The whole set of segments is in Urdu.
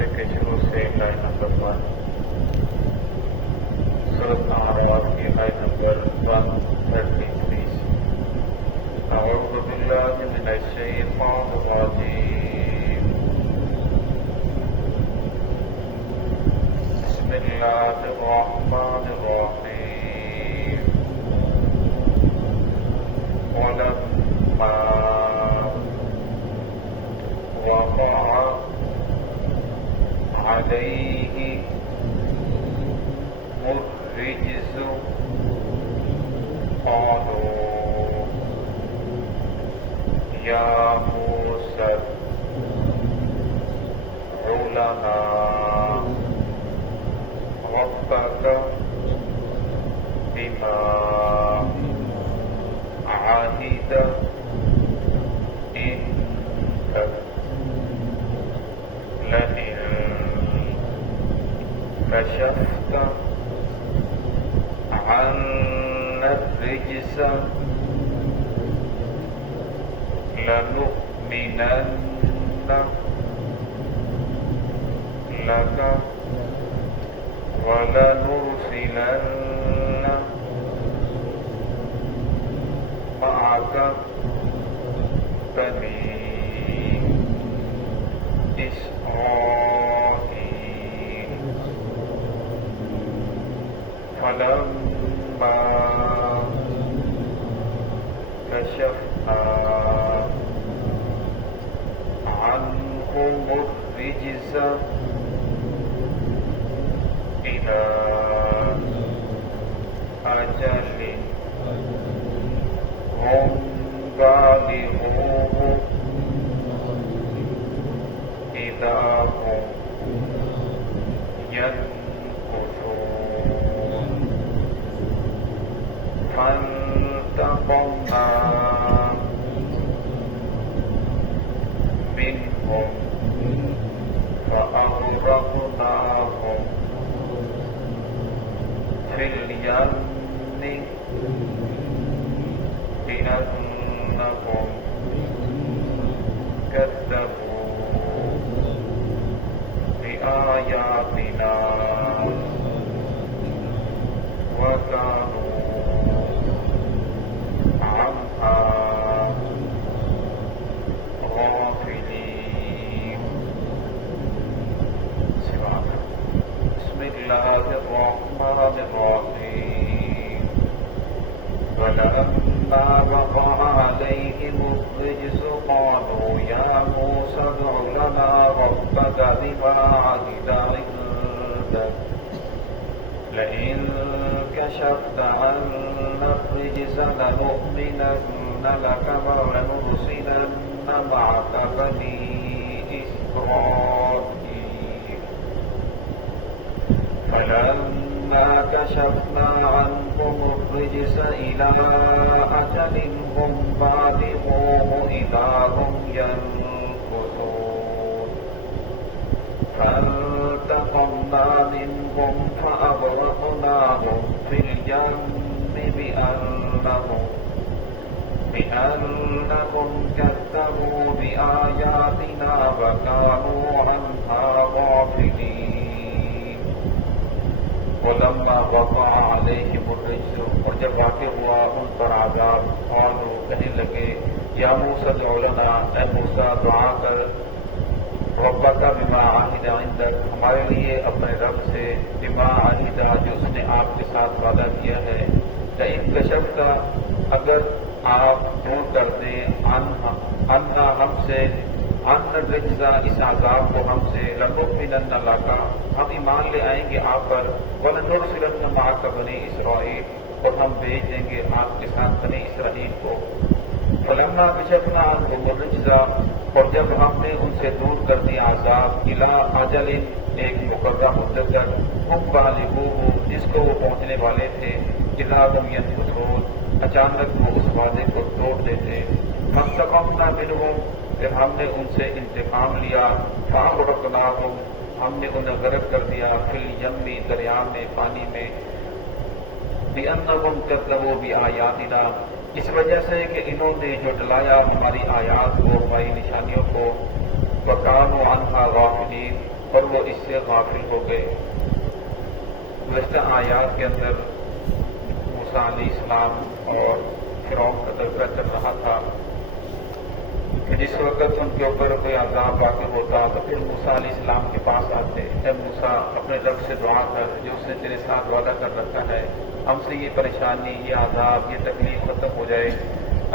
درس کے شروع سے آیت نمبر 1 سورۃ اعراف کی آیت نمبر 133 اعوذ باللہ من الشیطان الرجیم بسم اللہ الرحمن الرحیم ولما وقع عليه الرجز قالوا يا موسى ادع لنا ربك بما عهد إنك لئن كشفت عنا الرجس لنؤمنن لك ولنرسلن معك بني إسرائيل فلما كشفنا عنهم الرجز إلى أجل هم بالغوه إذا هم ينكثون فانتقمنا منهم فأغرقناهم في اليم بأنهم كذبوا بآياتنا وكانوا عنها غافلين. بسم الله الرحمن الرحيم ولما وقع عليهم الرجس قالوا يا موسى ادع لنا ربك بما عهد عندك لئن كشفت عنا الرجس لنؤمنن لك ولنرسلن معك بني إسرائيل فلما كشفنا عنهم الرجس إلى أجل هم بالغوه إذا هم ينكثون فانتقمنا منهم فأغرقناهم في اليم بأنهم كذبوا بآياتنا وكانوا عنها غافلين. ولما وقع عليهم الرجس اور جب واقع ہوا ان پر عذاب قالوا کہنے لگے یا موسیٰ ادع لنا اے موسیٰ دعا کر ربک بما عہد عندک ہمارے لیے اپنے رب سے بما عہد جو اس نے آپ کے ساتھ وعدہ کیا ہے لئن کشفت اگر آپ دور کر دیں انا ہم سے ان الرجس اس عذاب کو ہم سے لنؤمنن لک ہم ایمان لے آئیں گے آپ پر ولنرسلن معک بنی اسرائیل اور ہم بھیج دیں گے آپ کے ساتھ بنی اسرائیل کو. فلما کشفنا عنہم الرجس اور جب ہم نے ان سے دور کر دیا عذاب الی اجل ایک مقررہ مدت تک ہم بالغوہ جس کو وہ پہنچنے والے تھے اذا هم ينكثون اچانک وہ اس وعدے کو توڑ دیتے. فانتقمنا منهم پھر ہم نے ان سے انتقام لیا فاغرقناهم ہم نے انہیں غرق کر دیا فی الیم دریا میں پانی میں بأنهم كذبوا بآیاتنا اس وجہ سے کہ انہوں نے جھٹلایا ہماری آیات کو ہماری نشانیوں کو وَكَانُوا عَنْهَا غَافِلِينَ اور وہ اس سے غافل ہو گئے۔ گزشتہ آیات کے اندر موسیٰ علیہ السلام اور فرعون کا تذکرہ چل رہا تھا کہ جس وقت ان کے اوپر کوئی عذاب واقع ہوتا تو پھر موسیٰ علیہ السلام کے پاس آتے، اے موسیٰ اپنے رب سے دعا کر جو اس نے تیرے ساتھ وعدہ کر رکھا ہے، ہم سے یہ پریشانی، یہ عذاب، یہ تکلیف ختم ہو جائے۔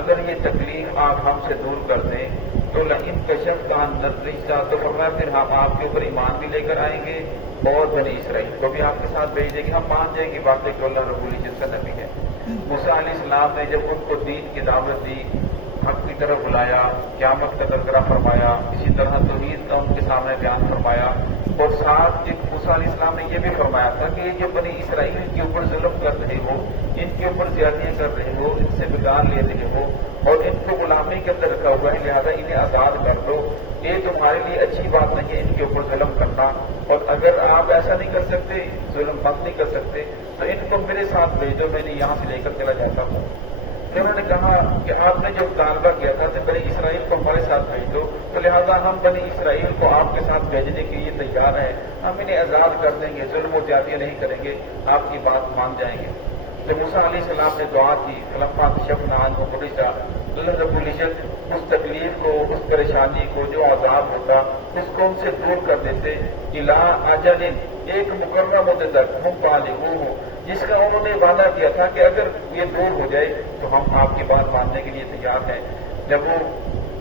اگر یہ تکلیف آپ ہم سے دور کر دیں تو لئن کشفت عنا الرجز، تو فرمایا پھر ہم آپ کے اوپر ایمان بھی لے کر آئیں گے اور بنی اسرائیل کو بھی آپ کے ساتھ بھیج دیں گے، ہم مان جائیں گے باتیں کہ اللہ رب العزت کا نبی ہے۔ موسیٰ علیہ السلام نے جب ان کو دین کی دعوت دی، حق کی طرف بلایا، قیامت کا تذکرہ فرمایا، اسی طرح توحید کا ان کے سامنے بیان فرمایا، اور ساتھ موسیٰ علیہ السلام نے یہ بھی فرمایا تھا کہ یہ جو بنی اسرائیل کے اوپر ظلم کر رہے ہو، ان کے اوپر زیادتیاں کر رہے ہو، ان سے بگاڑ لے رہے ہو اور ان کو غلامی کے اندر رکھا ہوا ہے، لہذا انہیں آزاد کر دو، یہ تمہارے لیے اچھی بات نہیں ہے ان کے اوپر ظلم کرنا، اور اگر آپ ایسا نہیں کر سکتے، ظلم بند نہیں کر سکتے تو ان کو میرے ساتھ بھیج دو، میں یہاں سے لے کر چلا جاتا ہوں۔ پھر انہوں نے کہا کہ آپ نے جو مطالبہ کیا تھا کہ بنی اسرائیل کو ہمارے ساتھ بھیج دو، تو لہٰذا ہم بنی اسرائیل کو آپ کے ساتھ بھیجنے کے لیے تیار ہیں، ہم انہیں آزاد کر دیں گے، ظلم و زیادتیاں نہیں کریں گے، آپ کی بات مان جائیں گے۔ تو موسیٰ علیہ السلام نے دعا کی، فلما کشفنا عنہ الرجز، اللہ رب العزت اس تکلیف کو، اس پریشانی کو، جو عذاب ہوتا اس کو ان سے دور کر دیتے، الی اجل، ایک مقررہ مدت تک، ہم بالغوہ، جس کا انہوں نے وعدہ کیا تھا کہ اگر یہ دور ہو جائے تو ہم آپ کی بات ماننے کے لیے تیار ہیں۔ جب وہ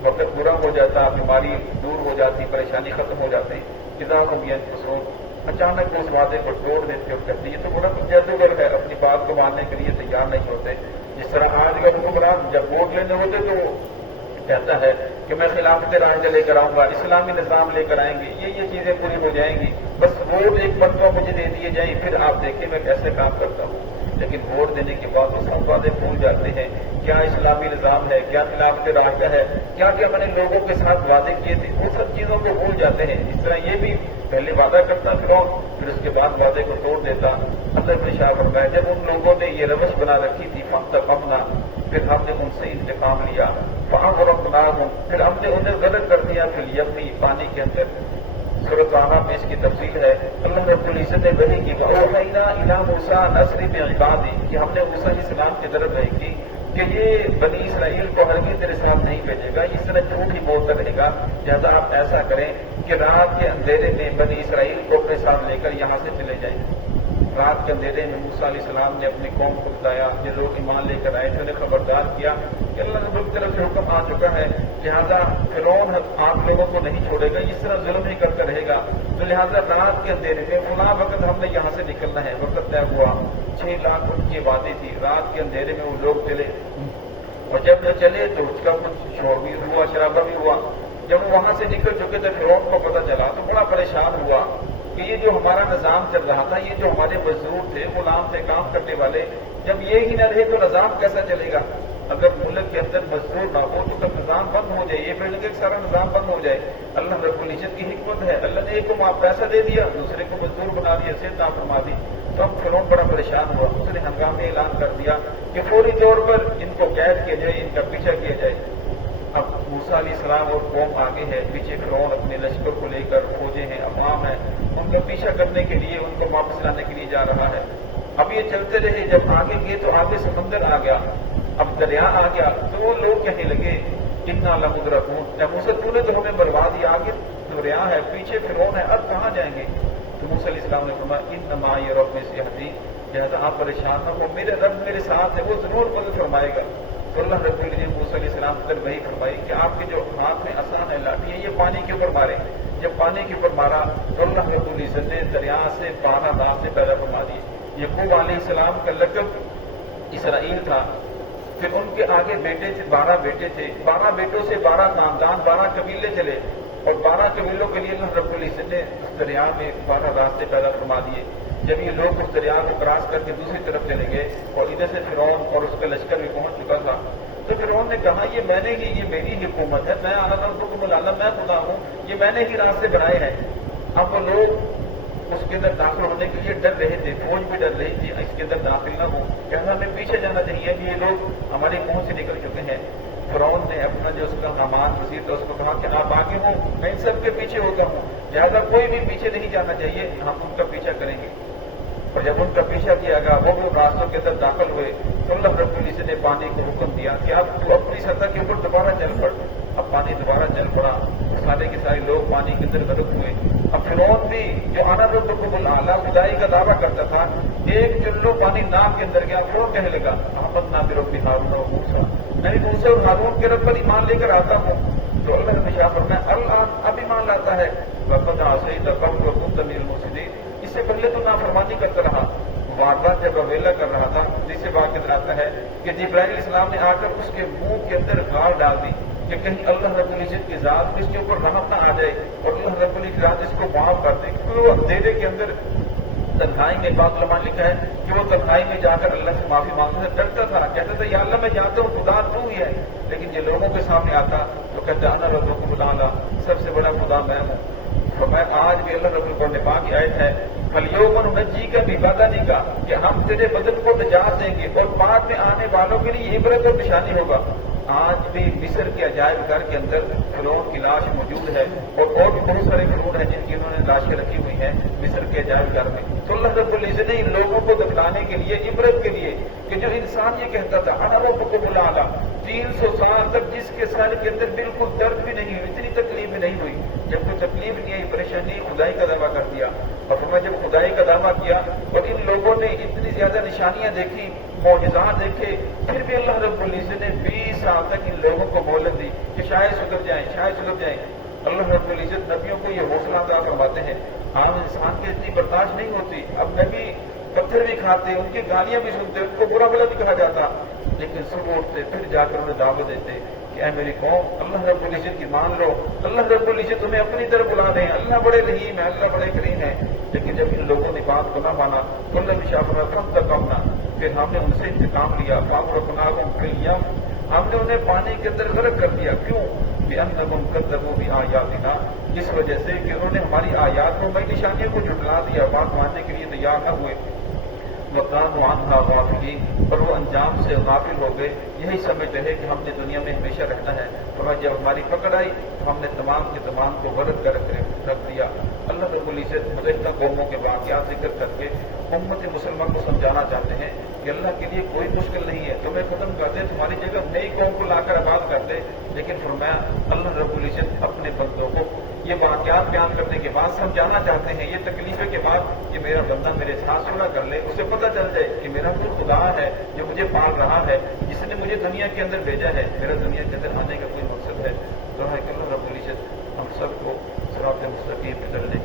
وقت برا ہو جاتا، بیماری دور ہو جاتی، پریشانی ختم ہو جاتی، اذا ہم ینکثون، اچانک اس وعدے کو توڑ دیتے اور کہتے یہ تو بڑا جادوگر ہے، اپنی بات کو ماننے کے لیے تیار نہیں ہوتے۔ جس طرح آج کا حکمران جب ووٹ لینے ہوتے تو کہتا ہے کہ میں خلافت راشدہ لے کر آؤں گا، اسلامی نظام لے کر آئیں گے، یہ چیزیں پوری ہو جائیں گی، بس ووٹ ایک مرتبہ مجھے دے دیے جائیں، پھر آپ دیکھیں میں کیسے کام کرتا ہوں۔ لیکن ووٹ دینے کے بعد وہ سب وعدے بھول جاتے ہیں، کیا اسلامی نظام ہے، کیا خلافت راشدہ ہے، کیا کیا میں نے لوگوں کے ساتھ وعدے کیے تھے، وہ سب چیزوں کو بھول جاتے ہیں۔ اس طرح یہ بھی پہلے وعدہ کرتا فرعون، پھر اس کے بعد وعدے کو توڑ دیتا۔ اللہ نے شاہ فرمایا جب ان لوگوں نے یہ روش بنا رکھی تھی فانتقمنا، پھر ہم نے ان سے انتقام لیا، فاغرقناہم، پھر ہم نے انہیں غرق کر دیا فی الیم، پانی کے اندر۔ سورۃ اعراف میں اس کی تفصیل ہے۔ اللہ رب العزت نے وحی کی کہ اوحینا الی موسیٰ ان اسری بعبادی، کہ ہم نے موسیٰ علیہ السلام کی طرف وحی کی کہ یہ بنی اسرائیل کو ہرگز تیرے ساتھ نہیں بھیجے گا، اس طرح جھوٹ ہی بولتا رہے گا، لہٰذا آپ ایسا کریں کہ رات کے اندھیرے میں بنی اسرائیل کو اپنے ساتھ لے کر یہاں سے چلے جائیں۔ رات کے اندھیرے میں موسیٰ علیہ السلام نے اپنی قوم کو بتایا، جو لوگ ایمان لے کر آئے تھے انہیں خبردار کیا کہ اللہ رب کی طرف سے حکم آ چکا ہے، لہذا فرعون آپ لوگوں کو نہیں چھوڑے گا، اس طرح ظلم ہی کرتا رہے گا، تو لہذا رات کے اندھیرے میں فلاں وقت ہم نے یہاں سے نکلنا ہے۔ وقت طے ہوا، 6 لاکھ ان کی آبادی تھی، رات کے اندھیرے میں وہ لوگ چلے، اور جب وہ چلے تو اس کا کچھ شور بھی ہوا، شرابہ بھی ہوا۔ جب وہ وہاں سے نکل چکے تو فرعون کو پتہ چلا تو بڑا پریشان ہوا کہ یہ جو ہمارا نظام چل رہا تھا، یہ جو ہمارے مزدور تھے، غلام تھے، کام کرنے والے، جب یہ ہی نہ رہے تو نظام کیسا چلے گا؟ اگر ملک کے اندر مزدور نہ ہو تو تب نظام بند ہو جائے، یہ بلڈنگ ایک سارا نظام بند ہو جائے۔ اللہ رب العزت کی حکمت ہے، اللہ نے ایک کو وہاں پیسہ دے دیا، دوسرے کو مزدور بنا دیا، صحت نافرما دی، تو اب فرعون بڑا پریشان ہوا، اس نے ہنگامی اعلان کر دیا کہ فوری طور پر ان کو قید کیا جائے، ان کا پیچھا کیا جائے۔ اب موسیٰ علیہ السلام اور قوم آگے ہے، پیچھے فرعون اپنے لشکر کو لے کر، فوجیں ہیں، عوام ہیں، ان کا پیچھا کرنے کے لیے، ان کو واپس لانے کے لیے جا رہا ہے۔ اب یہ چلتے رہے، جب آگے گئے تو آگے سمندر آ گیا، اب دریا آ گیا، تو وہ لوگ کہنے لگے انا لمدرکون، موسیٰ تو نے تو ہمیں برباد دیا، آگے دریا ہے، پیچھے فرعون ہے، اب کہاں جائیں گے؟ تو موسیٰ علیہ السلام نے فرمایا انما معی ربی سیہدین، لہٰذا آپ پریشان نہ ہو، میرے رب میرے ساتھ ہے، وہ ضرور مدد فرمائے گا۔ تو اللہ رب العزت موسیٰ علیہ السلام پر وہی فرمائی کہ آپ کے جو ہاتھ میں عصا ہے، لاٹھی ہے، یہ پانی کے اوپر مارے۔ جب پانی کے اوپر مارا تو اللہ رب العزت نے دریا سے 12 راستے پیدا فرما دیے۔ یعقوب علیہ السلام کا لقب اسرائیل تھا، پھر ان کے آگے بیٹے تھے، 12 بیٹے تھے، 12 بیٹوں سے 12 خاندان، 12 قبیلے چلے، اور 12 قبیلوں کے لیے اللہ رب العزت نے اس دریا میں 12 راستے پیدا فرما دیے۔ جب یہ لوگ اس دریا کو کراس کر کے دوسری طرف چلے گئے اور ادھر سے فرعون اور اس کا لشکر بھی پہنچ چکا تھا، تو فرعون نے کہا یہ میں نے ہی، یہ میری حکومت ہے، میں اعلیٰ ربکم الاعلیٰ، میں خدا ہوں، یہ میں نے ہی راستے بنائے ہیں۔ اب وہ لوگ اس کے اندر داخل ہونے کے لیے ڈر رہے تھے، فوج بھی ڈر رہی تھی اس کے اندر داخل نہ ہو، کہنا ہمیں پیچھے جانا چاہیے کہ یہ لوگ ہمارے منہ سے نکل چکے ہیں۔ فرعون نے اپنا جو اس کا حامان وزیر تھا اس کو کہا کہ آپ آگے ہوں، میں ان سب کے پیچھے ہوتا ہوں، لہٰذا کوئی بھی پیچھے نہیں جانا چاہیے، ہم ان کا پیچھا کریں گے۔ اور جب ان کا پیچھا کیا گیا، وہ راستوں کے اندر داخل ہوئے تو اللہ رب العزت نے پانی کو حکم دیا کہ اب تو اپنی سطح کے اوپر دوبارہ چل پڑ۔ اب پانی دوبارہ چل پڑا، سارے کے سارے لوگ پانی کے اندر غرق ہوئے۔ اب فرعون بھی جو انا ربکم الاعلی خدائی کا دعویٰ کرتا تھا، ایک چلو پانی ناک کے اندر گیا، فرعون کہنے لگا آمنا برب ہارون و موسیٰ، میں موسیٰ اور ہارون کے رب پر ایمان لے کر آتا ہوں۔ تو اللہ نے شاہ فرمایا الآن اب ایمان لاتا ہے، وقد عصیت قبل وكنت من المفسدین، اس سے پہلے تو نافرمانی کرتا رہا، واردات جب اویلا کر رہا تھا۔ جس سے بات آتا ہے کہ جبرائیل علیہ السلام نے آ کر اس کے منہ کے اندر گھاؤ ڈال دی کہ کہیں اللہ رب العزت کی ذات اس کے اوپر رحمت نہ آ جائے اور اللہ رب العزت اس کو معاف کر دے، کیونکہ وہ اندھیرے کے اندر تنہائی میں، بعض علماء نے لکھا ہے کہ وہ تنہائی میں جا کر اللہ سے معافی مانگنے سے ڈرتا تھا، کہتا تھا یا اللہ میں جانتا ہوں خدا تو ہی ہے، لیکن یہ لوگوں کے سامنے آتا تو کہتا انا ربکم الاعلی، سب سے بڑا خدا میں ہوں۔ تو میں آج بھی اللہ رب العزت کی آیت ہے فَالْيَوْمَ نُنَجِّيكَ بِبَدَنِكَ، کہ ہم تیرے بدن کو نجات دیں گے اور بعد میں آنے والوں کے لیے عبرت اور نشانی ہوگا۔ آج بھی مصر کے عجائب گھر کے اندر فرعون کی لاش موجود ہے اور بھی بہت سارے فرعون ہیں جن کی انہوں نے لاشیں رکھی ہوئی ہیں مصر کے عجائب گھر میں۔ تو اللہ رب العزت نے ان لوگوں کو دکھلانے کے لیے، عبرت کے لیے، کہ جو انسان یہ کہتا تھا انا ربکم الاعلی، 300 سال تک جس کے سر کے اندر بالکل درد بھی نہیں ہوئی، اتنی تکلیف بھی نہیں ہوئی، جب کوئی تکلیف نہیں آئی، پریشانی، خدائی کا دعویٰ کر دیا۔ اور فرمایا جب خدائی کا دعویٰ کیا اور ان لوگوں نے اتنی زیادہ نشانیاں دیکھی، معجزات دیکھے، پھر بھی اللہ رب العزت نے 20 سال تک ان لوگوں کو مہلت دی کہ شاید سدھر جائیں، شاید سدھر جائیں۔ اللہ رب العزت نبیوں کو یہ حوصلہ عطا فرماتے ہیں، عام انسان کی اتنی برداشت نہیں ہوتی۔ اب نبی پتھر بھی کھاتے، ان کی گالیاں بھی سنتے، ان کو برا بھلا بھی کہا جاتا، لیکن صبح اٹھتے پھر جا کر انہیں دعوت دیتے کہ اے میری قوم اللہ رب العزت کی مان لو، اللہ رب العزت تمہیں اپنی طرف بلا رہے ہیں، اللہ بڑے رحیم ہے، اللہ بڑے کریم ہے۔ لیکن جب ان لوگوں نے بات کو نہ مانا تو اللہ کی شاہ کم تک کم نہ، پھر ہم نے ان سے انتقام لیا، کام رکھنا ہم نے انہیں پانی کے اندر غرق کر دیا۔ کیوں؟ بِأَنَّهُمْ كَذَّبُوا بِآيَاتِنَا، اس وجہ سے کہ انہوں نے ہماری آیات کو، ہماری نشانیوں کو جھٹلا دیا، بات ماننے کے لیے تیار نہ ہوئے۔ وَكَانُوا عَنْهَا غَافِلِينَ، اور وہ انجام سے غافل ہو گئے، یہی سمجھتے ہیں کہ ہم نے دنیا میں ہمیشہ رہنا ہے، اور جب ہماری پکڑ آئی تو ہم نے تمام کے تمام کو غلط کر رکھ دیا۔ اللہ رب العزت گزشتہ قوموں کے واقعات ذکر کر کے امت مسلمان کو سمجھانا چاہتے ہیں کہ اللہ کے لیے کوئی مشکل نہیں ہے، تمہیں ختم کر دے، تمہاری جگہ نئی قوم کو لا کر آباد کر دے، لیکن فرمایا اللہ رب العزت اپنے بندوں کو یہ واقعات بیان کرنے کے بعد سمجھانا چاہتے ہیں، یہ تکلیفیں کے بعد کہ میرا بندہ میرے ساتھ صلح کر لے، اسے پتہ چل جائے کہ میرا کوئی خدا ہے جو مجھے پال رہا ہے، جس نے مجھے دنیا کے اندر بھیجا ہے، میرا دنیا کے اندر آنے کا کوئی مقصد ہے۔ تو اللہ رب العزت ہم سب کو صراط مستقیم پہ چلنے